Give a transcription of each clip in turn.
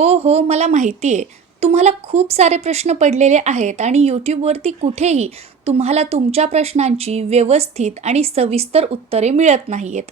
हो, मला माहिती आहे. तुम्हाला खूप सारे प्रश्न पडलेले आहेत आणि YouTubeवरती कुठेही तुम्हाला तुमच्या प्रश्नांची व्यवस्थित आणि सविस्तर उत्तरे मिळत नाही आहेत.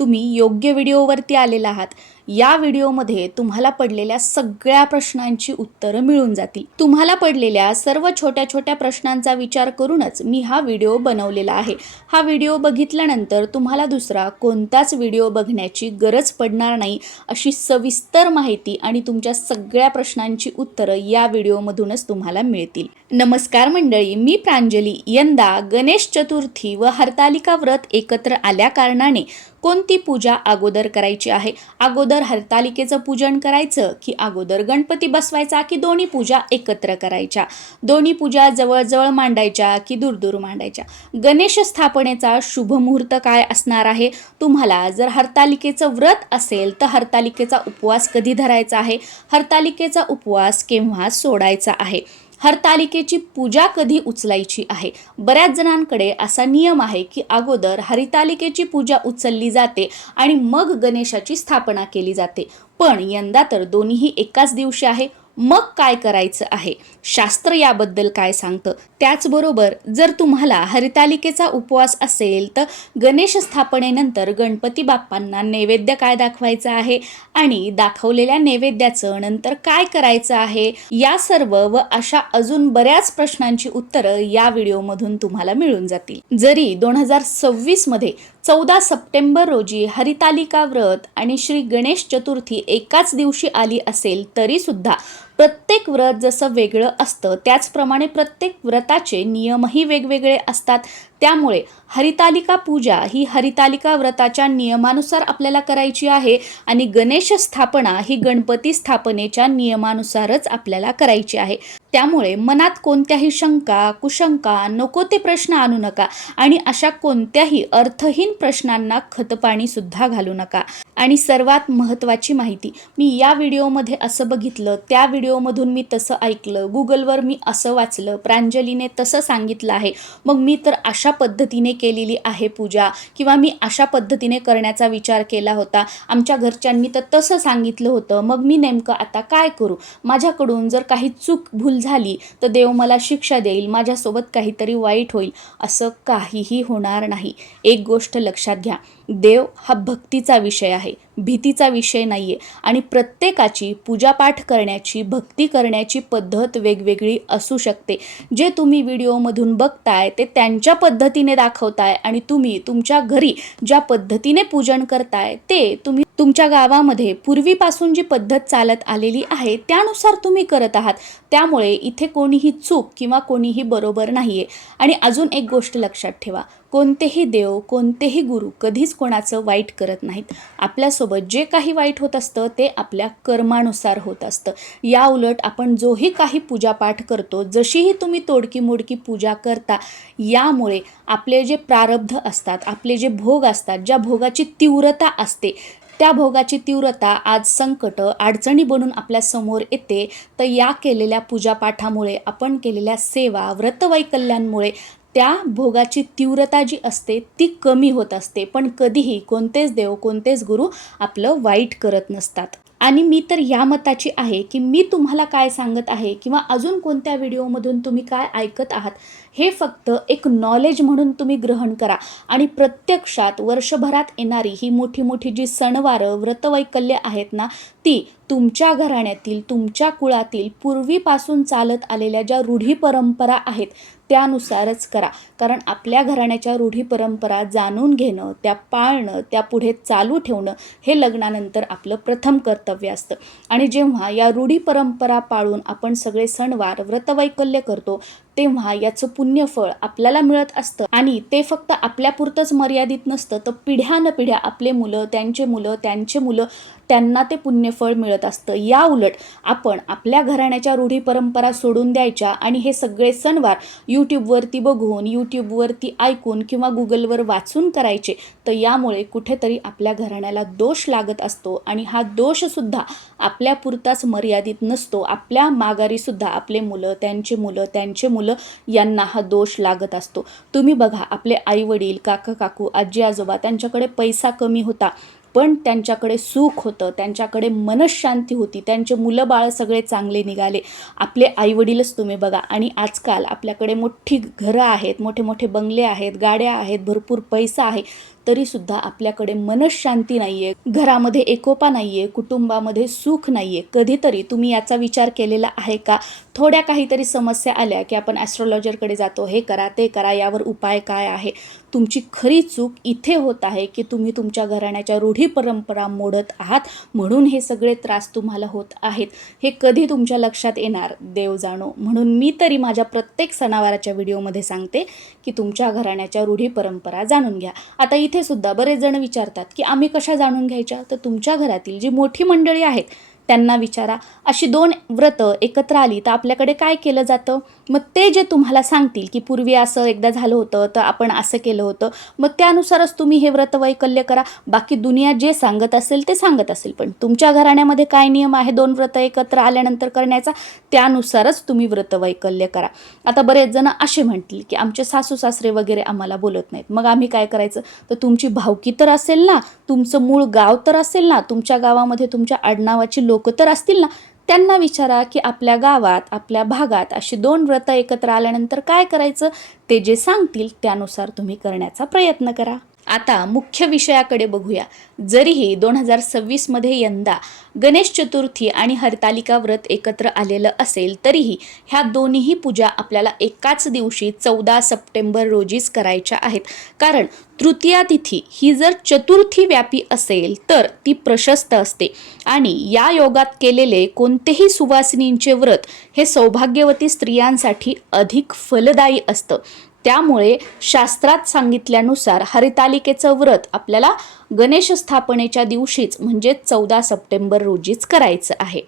तुम्ही योग्य व्हिडिओवरती आलेला आहात. या व्हिडिओमध्ये तुम्हाला पडलेल्या सगळ्या प्रश्नांची उत्तरं मिळून जातील. तुम्हाला पडलेल्या सर्व छोट्या-छोट्या प्रश्नांचा विचार करूनच मी हा व्हिडिओ बनवलेला आहे. हा व्हिडिओ बघितल्यानंतर तुम्हाला दुसरा कोणताच व्हिडिओ बघण्याची गरज पडणार नाही, अशी सविस्तर माहिती आणि तुमच्या सगळ्या प्रश्नांची उत्तरं या व्हिडिओमधूनच तुम्हाला मिळतील. नमस्कार मंडळी, मी प्रांजली. यंदा गणेश चतुर्थी व हरतालिका व्रत एकत्र आल्या कारणाने कोणती पूजा अगोदर करायची आहे? अगोदर हरतालिकेचं पूजन करायचं की अगोदर गणपती बसवायचा की दोन्ही पूजा एकत्र करायच्या? दोन्ही पूजा जवळजवळ मांडायच्या की दूर मांडायच्या? गणेश स्थापनेचा शुभ मुहूर्त काय असणार आहे? तुम्हाला जर हरतालिकेचं व्रत असेल तर हरतालिकेचा उपवास कधी धरायचा आहे? हरतालिकेचा उपवास केव्हा सोडायचा आहे? हरतालिकेची पूजा कधी उचलायची आहे? बऱ्याच जणांकडे असा नियम आहे की अगोदर हरितालिकेची पूजा उचलली जाते आणि मग गणेशाची स्थापना केली जाते. पण यंदा तर दोन्हीही एकाच दिवशी आहे. मग काय करायचं आहे? शास्त्र याबद्दल काय सांगतं? त्याचबरोबर जर तुम्हाला हरितालिकेचा उपवास असेल तर गणेश स्थापनेनंतर गणपती बाप्पांना नैवेद्य काय दाखवायचं आहे आणि दाखवलेल्या नैवेद्याचं नंतर काय करायचं आहे, या सर्व व अशा अजून बऱ्याच प्रश्नांची उत्तरं या व्हिडिओमधून तुम्हाला मिळून जातील. जरी 2026 मध्ये 14 सप्टेंबर रोजी हरितालिका व्रत आणि श्री गणेश चतुर्थी एकाच दिवशी आली असेल तरी सुद्धा प्रत्येक व्रत जसं वेगळं असतं त्याचप्रमाणे प्रत्येक व्रताचे नियमही वेगवेगळे असतात. त्यामुळे हरितालिका पूजा ही हरितालिका व्रताच्या नियमानुसार आपल्याला करायची आहे आणि गणेश स्थापना ही गणपती स्थापनेच्या नियमानुसारच आपल्याला करायची आहे. त्यामुळे मनात कोणत्याही शंका, कुशंका, नको ते प्रश्न आणू नका आणि अशा कोणत्याही अर्थहीन प्रश्नांना खतपाणी सुद्धा घालू नका. आणि सर्वात महत्त्वाची माहिती, मी या व्हिडिओमध्ये असं बघितलं, त्या व्हिडिओमधून मी तसं ऐकलं, गुगलवर मी असं वाचलं, प्रांजलीने तसं सांगितलं आहे, मग मी तर अशा पद्धतीने केलेली आहे पूजा, किंवा मी अशा पद्धतीने करण्याचा विचार केला होता, आमच्या घरच्यांनी तर तसं सांगितलं होतं, मग मी नेमकं आता काय करू? माझ्याकडून जर काही चूक भूल झाली तर देव मला शिक्षा देईल, माझ्यासोबत काहीतरी वाईट होईल, असं काहीही होणार नाही. एक गोष्ट लक्षात घ्या, देव हा भक्तीचा विषय आहे, भीतीचा विषय नाही आहे. आणि प्रत्येकाची पूजापाठ करण्याची, भक्ती करण्याची पद्धत वेगवेगळी असू शकते. जे तुम्ही व्हिडिओमधून बघताय ते त्यांच्या पद्धतीने दाखवताय आणि तुम्ही तुमच्या घरी ज्या पद्धतीने पूजन करताय ते तुम्ही तुमच्या गावामध्ये पूर्वीपासून जी पद्धत चालत आलेली आहे त्यानुसार तुम्ही करत आहात. त्यामुळे इथे कोणीही चूक किंवा कोणीही बरोबर नाही आहे. आणि अजून एक गोष्ट लक्षात ठेवा, कोणतेही देव, कोणतेही गुरु कधीच कोणाचं वाईट करत नाहीत. आपल्यासोबत जे काही वाईट होत असतं ते आपल्या कर्मानुसार होत असतं. या उलट आपण जोही काही पूजापाठ करतो, जशीही तुम्ही तोडकी मोडकी पूजा करता, यामुळे आपले जे प्रारब्ध असतात, आपले जे भोग असतात, ज्या भोगाची तीव्रता असते, त्या भोगाची तीव्रता आज संकट, अडचणी बनून आपल्या समोर येते. तर या केलेल्या पूजापाठामुळे, आपण केलेल्या सेवा, व्रतवैकल्यांमुळे त्या भोगाची तीव्रता जी असते ती कमी होत असते. पण कधीही कोणतेच देव, कोणतेच गुरु आपलं वाईट करत नसतात. आणि मी तर या मताची आहे की मी तुम्हाला काय सांगत आहे किंवा अजून कोणत्या व्हिडिओमधून तुम्ही काय ऐकत आहात, हे फक्त एक नॉलेज म्हणून तुम्ही ग्रहण करा. आणि प्रत्यक्षात वर्षभरात येणारी ही मोठी मोठी जी सणवारं, व्रतवैकल्य आहेत ना, ती तुमच्या घराण्यातील, तुमच्या कुळातील पूर्वीपासून चालत आलेल्या ज्या रूढी परंपरा आहेत त्यानुसारच करा. कारण आपल्या घराण्याच्या रूढी परंपरा जाणून घेणं, त्या पाळणं, त्या पुढे चालू ठेवणं हे लग्नानंतर आपलं प्रथम कर्तव्य असतं. आणि जेव्हा या रूढी परंपरा पाळून आपण सगळे सणवार, व्रतवैकल्य करतो तेव्हा याचं पुण्यफळ आपल्याला मिळत असतं. आणि ते फक्त आपल्यापुरतंच मर्यादित नसतं, तर पिढ्यानपिढ्या आपले मुलं, त्यांचे मुलं, त्यांचे मुलं, त्यांना ते पुण्यफळ मिळत असतं. या उलट आपण आपल्या घराण्याच्या रूढी परंपरा सोडून द्यायच्या आणि हे सगळे सणवार यूट्यूबवरती बघून, यूट्यूबवरती ऐकून किंवा गुगलवर वाचून करायचे, तर यामुळे कुठेतरी आपल्या घराण्याला दोष लागत असतो. आणि हा दोषसुद्धा आपल्यापुरताच मर्यादित नसतो, आपल्या माघारीसुद्धा आपले मुलं, त्यांचे मुलं, त्यांचे मुलं यांना हा दोष लागत असतो. तुम्ही बघा, आपले आईवडील, काका काकू, आजी आजोबा, त्यांच्याकडे पैसा कमी होता, पण त्यांच्याकडे सुख होतं, त्यांच्याकडे मनःशांती होती, त्यांचे मुलं बाळ सगळे चांगले निघाले. आपले आईवडीलच तुम्ही बघा. आणि आजकाल आपल्याकडे मोठी घरं आहेत, मोठे मोठे बंगले आहेत, गाड्या आहेत, भरपूर पैसा आहे, तरीसुद्धा आपल्याकडे मनःशांती नाही आहे, घरामध्ये एकोपा नाही आहे, कुटुंबामध्ये सुख नाही आहे. कधीतरी तुम्ही याचा विचार केलेला आहे का? थोड्या काहीतरी समस्या आल्या की आपण ॲस्ट्रॉलॉजरकडे जातो, हे करा ते करा, यावर उपाय काय आहे? तुमची खरी चूक इथे होत आहे की तुम्ही तुमच्या घराण्याच्या रूढी परंपरा मोडत आहात, म्हणून हे सगळे त्रास तुम्हाला होत आहेत. हे कधी तुमच्या लक्षात येणार देव जाणो. म्हणून मी तरी माझ्या प्रत्येक सणावाराच्या व्हिडिओमध्ये सांगते की तुमच्या घराण्याच्या रूढी परंपरा जाणून घ्या. आता इथे सुद्धा बरेच जण विचारतात की आम्ही कशा जाणून घ्यायच्या? तर तुमच्या घरातील जी मोठी मंडळी आहेत त्यांना विचारा. अशी 2 व्रतं एकत्र आली तर आपल्याकडे काय केलं जातं? मग ते जे तुम्हाला सांगतील की पूर्वी असं एकदा झालं होतं तर आपण असं केलं होतं, मग त्यानुसारच तुम्ही हे व्रत वैकल्य करा. बाकी दुनिया जे सांगत असेल ते सांगत असेल, पण तुमच्या घराण्यामध्ये काय नियम आहे 2 व्रतं एकत्र आल्यानंतर करण्याचा, त्यानुसारच तुम्ही व्रत वैकल्य करा. आता बरेच जण असे म्हणतील की आमचे सासू सासरे वगैरे आम्हाला बोलत नाहीत, मग आम्ही काय करायचं? तर तुमची भावकी तर असेल ना, तुमचं मूळ गाव तर असेल ना, तुमच्या गावामध्ये तुमच्या आडनावाची लोक तर असतील ना, त्यांना विचारा की आपल्या गावात, आपल्या भागात अशी 2 व्रतं एकत्र आल्यानंतर काय करायचं? ते जे सांगतील त्यानुसार तुम्ही करण्याचा प्रयत्न करा. आता मुख्य विषयाकडे बघूया. जरीही 2026मध्ये यंदा गणेश चतुर्थी आणि हरतालिका व्रत एकत्र आलेलं असेल, तरीही ह्या दोन्हीही पूजा आपल्याला एकाच दिवशी 14 सप्टेंबर रोजीच करायच्या आहेत. कारण तृतीया तिथी ही जर चतुर्थी व्यापी असेल तर ती प्रशस्त असते आणि या योगात केलेले कोणतेही सुवासिनींचे व्रत हे सौभाग्यवती स्त्रियांसाठी अधिक फलदायी असतं. त्यामुळे शास्त्रात सांगितल्यानुसार हरितालिकेचं व्रत आपल्याला गणेश स्थापनेच्या दिवशीच म्हणजे 14 सप्टेंबर रोजीच करायचं आहे.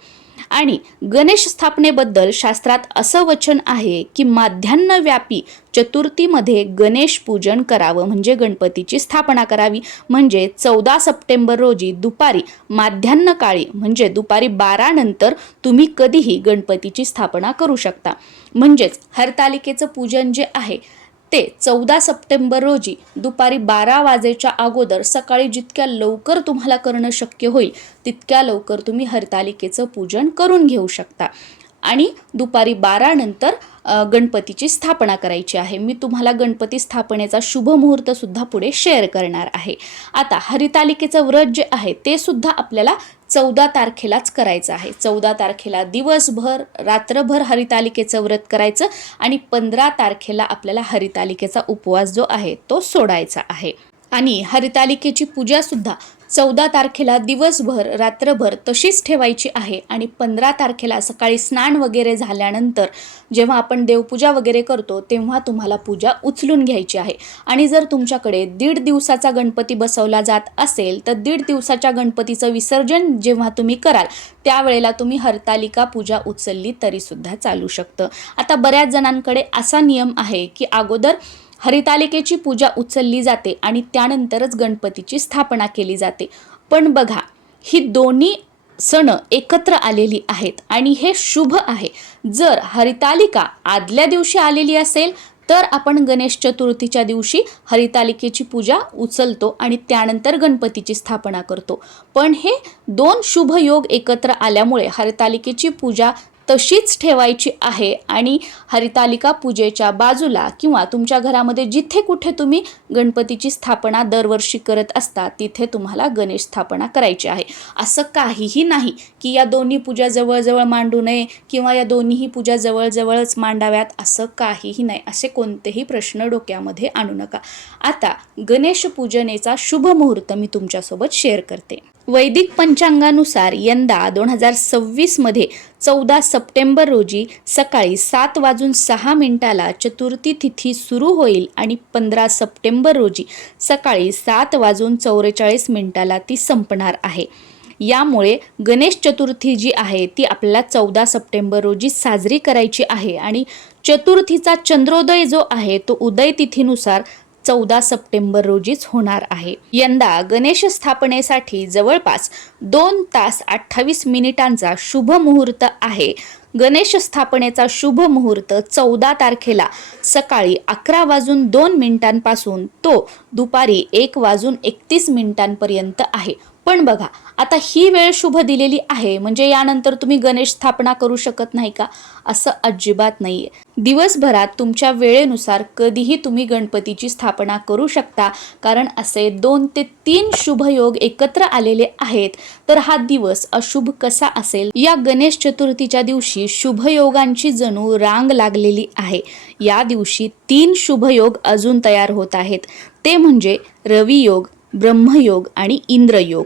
आणि गणेश स्थापनेबद्दल शास्त्रात असं वचन आहे की माध्यान्हव्यापी चतुर्थीमध्ये गणेश पूजन करावं, म्हणजे गणपतीची स्थापना करावी. म्हणजे 14 सप्टेंबर रोजी दुपारी माध्यान्ह काळी म्हणजे दुपारी 12 नंतर तुम्ही कधीही गणपतीची स्थापना करू शकता. म्हणजेच हरतालिकेचं पूजन जे आहे ते 14 सप्टेंबर रोजी दुपारी 12 वाजेच्या अगोदर सकाळी जितक्या लवकर तुम्हाला करणं शक्य होईल तितक्या लवकर तुम्ही हरतालिकेचं पूजन करून घेऊ शकता. आणि दुपारी 12 नंतर गणपतीची स्थापना करायची आहे. मी तुम्हाला गणपती स्थापनेचा शुभ मुहूर्त सुद्धा पुढे शेअर करणार आहे. आता हरितालिकेचं व्रत जे आहे ते सुद्धा आपल्याला 14 तारखेलाच करायचं आहे. 14 तारखेला दिवसभर रात्रभर हरितालिकेचं व्रत करायचं आणि 15 तारखेला आपल्याला हरितालिकेचा उपवास जो आहे तो सोडायचा आहे. आणि हरितालिकेची पूजा सुद्धा 14 तारखेला दिवसभर रात्रभर तशीच ठेवायची आहे आणि 15 तारखेला सकाळी स्नान वगैरे झाल्यानंतर जेव्हा आपण देवपूजा वगैरे करतो तेव्हा तुम्हाला पूजा उचलून घ्यायची आहे. आणि जर तुमच्याकडे 1.5 दिवसाचा गणपती बसवला जात असेल तर 1.5 दिवसाच्या गणपतीचं विसर्जन जेव्हा तुम्ही कराल त्यावेळेला तुम्ही हरतालिका पूजा उचलली तरीसुद्धा चालू शकतं. आता बऱ्याच जणांकडे असा नियम आहे की अगोदर हरितालिकेची पूजा उचलली जाते आणि त्यानंतरच गणपतीची स्थापना केली जाते. पण बघा, ही दोन्ही सण एकत्र आलेली आहेत आणि हे शुभ आहे. जर हरितालिका आदल्या दिवशी आलेली असेल तर आपण गणेश चतुर्थीच्या दिवशी हरितालिकेची पूजा उचलतो आणि त्यानंतर गणपतीची स्थापना करतो. पण हे 2 शुभ योग एकत्र आल्यामुळे हरितालिकेची पूजा तशीच ठेवायची आहे आणि हरितालिका पूजेच्या बाजूला किंवा तुमच्या घरामध्ये जिथे कुठे तुम्ही गणपतीची स्थापना दरवर्षी करत असता तिथे तुम्हाला गणेश स्थापना करायची आहे. असं काहीही नाही की या दोन्ही पूजा जवळजवळ मांडू नये किंवा या दोन्हीही पूजा जवळजवळच मांडाव्यात, असं काहीही नाही. असे कोणतेही प्रश्न डोक्यामध्ये आणू नका. आता गणेश पूजनेचा शुभ मुहूर्त मी तुमच्यासोबत शेअर करते. वैदिक पंचांगानुसार यंदा 2026मध्ये 14 सप्टेंबर रोजी सकाळी 7:06 चतुर्थी तिथी सुरू होईल आणि 15 सप्टेंबर रोजी सकाळी 7:44 ती संपणार आहे. यामुळे गणेश चतुर्थी जी आहे ती आपल्याला 14 सप्टेंबर रोजी साजरी करायची आहे आणि चतुर्थीचा चंद्रोदय जो आहे तो उदय तिथीनुसार 14 सप्टेंबर रोजीच होणार आहे. यंदा गणेश स्थापनेसाठी जवळपास 2 तास 28 मिनिटांचा शुभ मुहूर्त आहे. गणेश स्थापनेचा शुभ मुहूर्त 14 तारखेला सकाळी 11:02 तो दुपारी 1:31 पर्यंत आहे. पण बघा, आता ही वेळ शुभ दिलेली आहे म्हणजे यानंतर तुम्ही गणेश स्थापना करू शकत नाही का? असं अजिबात नाहीये. दिवसभरात तुमच्या वेळेनुसार कधीही तुम्ही गणपतीची स्थापना करू शकता, कारण असे 2 ते 3 शुभयोग एकत्र आलेले आहेत. तर हा दिवस अशुभ कसा असेल? या गणेश चतुर्थीच्या दिवशी शुभयोगांची जणू रांग लागलेली आहे. या दिवशी 3 शुभयोग अजून तयार होत आहेत. ते म्हणजे रवियोग, ब्रह्मयोग आणि इंद्रयोग.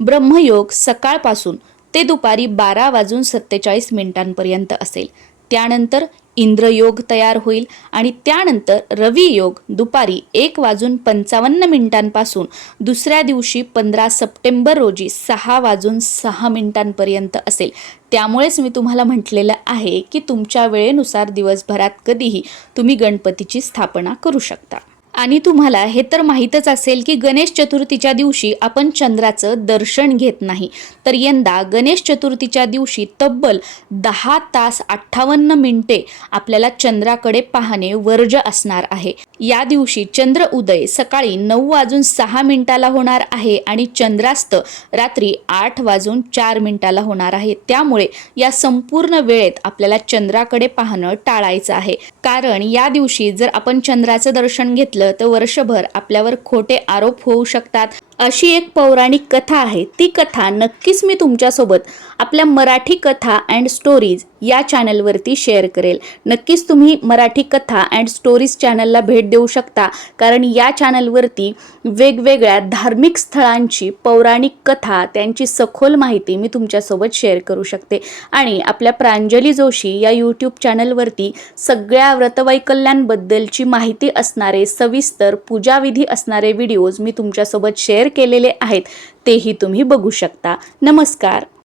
ब्रह्मयोग सकाळपासून ते दुपारी 12:47 असेल. त्यानंतर इंद्रयोग तयार होईल आणि त्यानंतर रवियोग दुपारी 1:55 दुसऱ्या दिवशी 15 सप्टेंबर रोजी 6:06 असेल. त्यामुळेच मी तुम्हाला म्हटलेलं आहे की तुमच्या वेळेनुसार दिवसभरात कधीही तुम्ही गणपतीची स्थापना करू शकता. आणि तुम्हाला हे तर माहीतच असेल की गणेश चतुर्थीच्या दिवशी आपण चंद्राचं दर्शन घेत नाही. तर यंदा गणेश चतुर्थीच्या दिवशी तब्बल 10 तास 58 मिनिटे आपल्याला चंद्राकडे पाहणे वर्ज्य असणार आहे. या दिवशी चंद्र उदय सकाळी 9:06 होणार आहे आणि चंद्रास्त रात्री 8:04 होणार आहे. त्यामुळे या संपूर्ण वेळेत आपल्याला चंद्राकडे पाहणं टाळायचं आहे, कारण या दिवशी जर आपण चंद्राचं दर्शन घेतलं तर वर्षभर आपल्यावर खोटे आरोप होऊ शकतात. अशी एक पौराणिक कथा आहे. ती कथा नक्कीच मी तुमच्यासोबत आपल्या मराठी कथा अँड स्टोरीज या चॅनलवरती शेअर करेल. नक्कीच तुम्ही मराठी कथा अँड स्टोरीज चॅनलला भेट देऊ शकता, कारण या चॅनलवरती वेगवेगळ्या धार्मिक स्थळांची पौराणिक कथा, त्यांची सखोल माहिती मी तुमच्यासोबत शेअर करू शकते. आणि आपल्या प्रांजली जोशी या यूट्यूब चॅनलवरती सगळ्या व्रतवैकल्यांबद्दलची माहिती असणारे, सविस्तर पूजाविधी असणारे व्हिडिओज मी तुमच्यासोबत शेअर केलेले आहेत. तेही तुम्ही बघू शकता. नमस्कार.